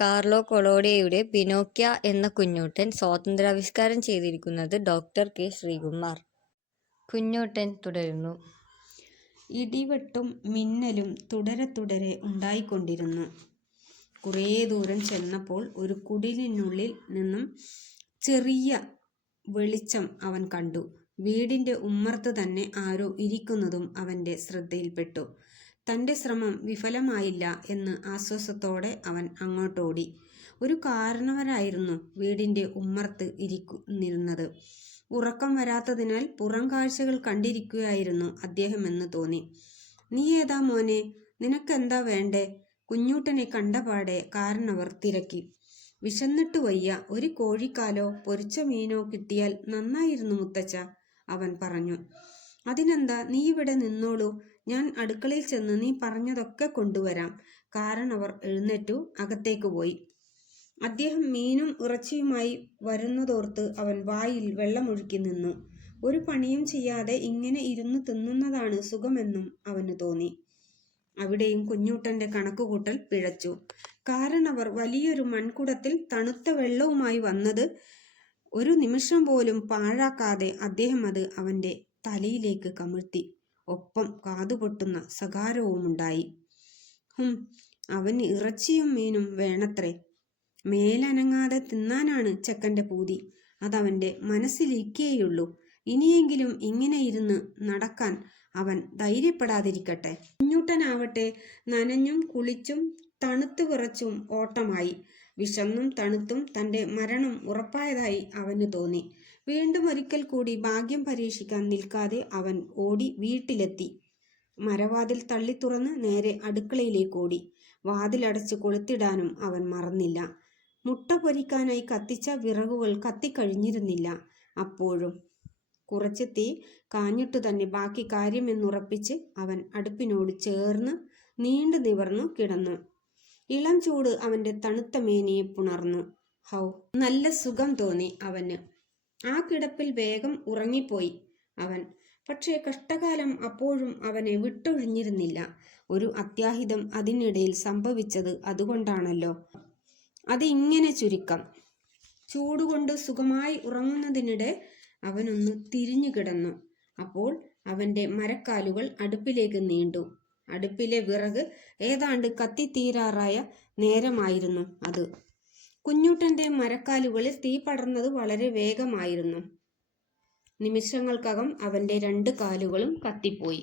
Carlo കൊളോഡിയയുടെ പിനോക്യ എന്ന കുഞ്ഞൂട്ടൻ സ്വാതന്ത്ര്യാവിഷ്കാരം ചെയ്തിരിക്കുന്നത് doctor K Sreekumar. Kunjoottan തുടരുന്നു. ഇടിവെട്ടും മിന്നലും തുടരെ തുടരെ ഉണ്ടായിക്കൊണ്ടിരുന്നു. കുറേ ദൂരം ചെന്നപ്പോൾ ഒരു കുടിലിനുള്ളിൽ നിന്നും ചെറിയ വെളിച്ചം അവൻ കണ്ടു. വീടിന്റെ ഉമ്മർത്ത് തന്നെ ആരോ ഇരിക്കുന്നതും അവന്റെ ശ്രദ്ധയിൽപ്പെട്ടു. തന്റെ ശ്രമം വിഫലമായില്ല എന്ന് ആശ്വാസത്തോടെ അവൻ അങ്ങോട്ടോടി. ഒരു കാരണവരായിരുന്നു വീടിന്റെ ഉമ്മർത്ത് ഇരിക്കുന്നിരുന്നത്. ഉറക്കം വരാത്തതിനാൽ പുറം കാഴ്ചകൾ കണ്ടിരിക്കുകയായിരുന്നു അദ്ദേഹമെന്ന് തോന്നി. "നീ ഏതാ മോനെ? നിനക്കെന്താ വേണ്ടേ?" കുഞ്ഞൂട്ടനെ കണ്ടപാടെ കാരണവർ തിരക്കി. "വിശന്നിട്ട് വയ്യ, ഒരു കോഴിക്കാലോ പൊരിച്ച മീനോ കിട്ടിയാൽ നന്നായിരുന്നു മുത്തച്ഛ," അവൻ പറഞ്ഞു. "അതിനെന്താ, നീ ഇവിടെ നിന്നോളൂ, ഞാൻ അടുക്കളയിൽ ചെന്ന് നീ പറഞ്ഞതൊക്കെ കൊണ്ടുവരാം." കാരണവർ എഴുന്നേറ്റു അകത്തേക്ക് പോയി. അദ്ദേഹം മീനും ഇറച്ചിയുമായി വരുന്നതോർത്ത് അവൻ വായിൽ വെള്ളമൊഴുക്കി നിന്നു. ഒരു പണിയും ചെയ്യാതെ ഇങ്ങനെ ഇരുന്നു തിന്നുന്നതാണ് സുഖമെന്നും അവന് തോന്നി. അവിടെയും കുഞ്ഞൂട്ടന്റെ കണക്കുകൂട്ടൽ പിഴച്ചു. കാരണവർ വലിയൊരു മൺകുടത്തിൽ തണുത്ത വെള്ളവുമായി വന്നത് ഒരു നിമിഷം പോലും പാഴാക്കാതെ അദ്ദേഹം അത് അവന്റെ തലയിലേക്ക് കമിഴ്ത്തി. ഒപ്പം കാതുപൊട്ടുന്ന സകാരവുമുണ്ടായി. അവന് ഇറച്ചിയും മീനും വേണത്രേ. മേലനങ്ങാതെ തിന്നാനാണ് ചെക്കൻ്റെ പൂതി. അതവന്റെ മനസ്സിലിരിക്കേയുള്ളൂ. ഇനിയെങ്കിലും ഇങ്ങനെ ഇരുന്ന് നടക്കാൻ അവൻ ധൈര്യപ്പെടാതിരിക്കട്ടെ. കുഞ്ഞൂട്ടനാവട്ടെ നനഞ്ഞും കുളിച്ചും തണുത്തു വിറച്ചും ഓട്ടമായി. വിശന്നും തണുത്തും തന്റെ മരണം ഉറപ്പായതായി അവന് തോന്നി. വീണ്ടും ഒരിക്കൽ കൂടി ഭാഗ്യം പരീക്ഷിക്കാൻ നിൽക്കാതെ അവൻ ഓടി വീട്ടിലെത്തി. മരവാതിൽ തള്ളി തുറന്ന് നേരെ അടുക്കളയിലേക്ക് ഓടി. വാതിലടച്ച് കൊളുത്തിടാനും അവൻ മറന്നില്ല. മുട്ട പൊരിക്കാനായി കത്തിച്ച വിറകുകൾ കത്തിക്കഴിഞ്ഞിരുന്നില്ല. അപ്പോഴും കുറച്ച് തീ കാഞ്ഞിട്ടു തന്നെ ബാക്കി കാര്യമെന്നുറപ്പിച്ച് അവൻ അടുപ്പിനോട് ചേർന്ന് നീണ്ടു നിവർന്നു കിടന്നു. ഇളം ചൂട് അവന്റെ തണുത്ത മേനിയെ പുണർന്നു. നല്ല സുഖം തോന്നി അവന്. ആ കിടപ്പിൽ വേഗം ഉറങ്ങിപ്പോയി അവൻ. പക്ഷേ കഷ്ടകാലം അപ്പോഴും അവനെ വിട്ടൊഴിഞ്ഞിരുന്നില്ല. ഒരു അത്യാഹിതം അതിനിടയിൽ സംഭവിച്ചത് അതുകൊണ്ടാണല്ലോ. അത് ഇങ്ങനെ ചുരുക്കം. ചൂടുകൊണ്ട് സുഖമായി ഉറങ്ങുന്നതിനിടെ അവനൊന്ന് തിരിഞ്ഞു കിടന്നു. അപ്പോൾ അവന്റെ മരക്കാലുകൾ അടുപ്പിലേക്ക് നീണ്ടു. അടുപ്പിലെ വിറക് ഏതാണ്ട് കത്തിത്തീരാറായ നേരമായിരുന്നു അത്. കുഞ്ഞൂട്ടന്റെ മരക്കാലുകളിൽ തീ പടർന്നത് വളരെ വേഗമായിരുന്നു. നിമിഷങ്ങൾക്കകം അവന്റെ 2 കാലുകളും കത്തിപ്പോയി.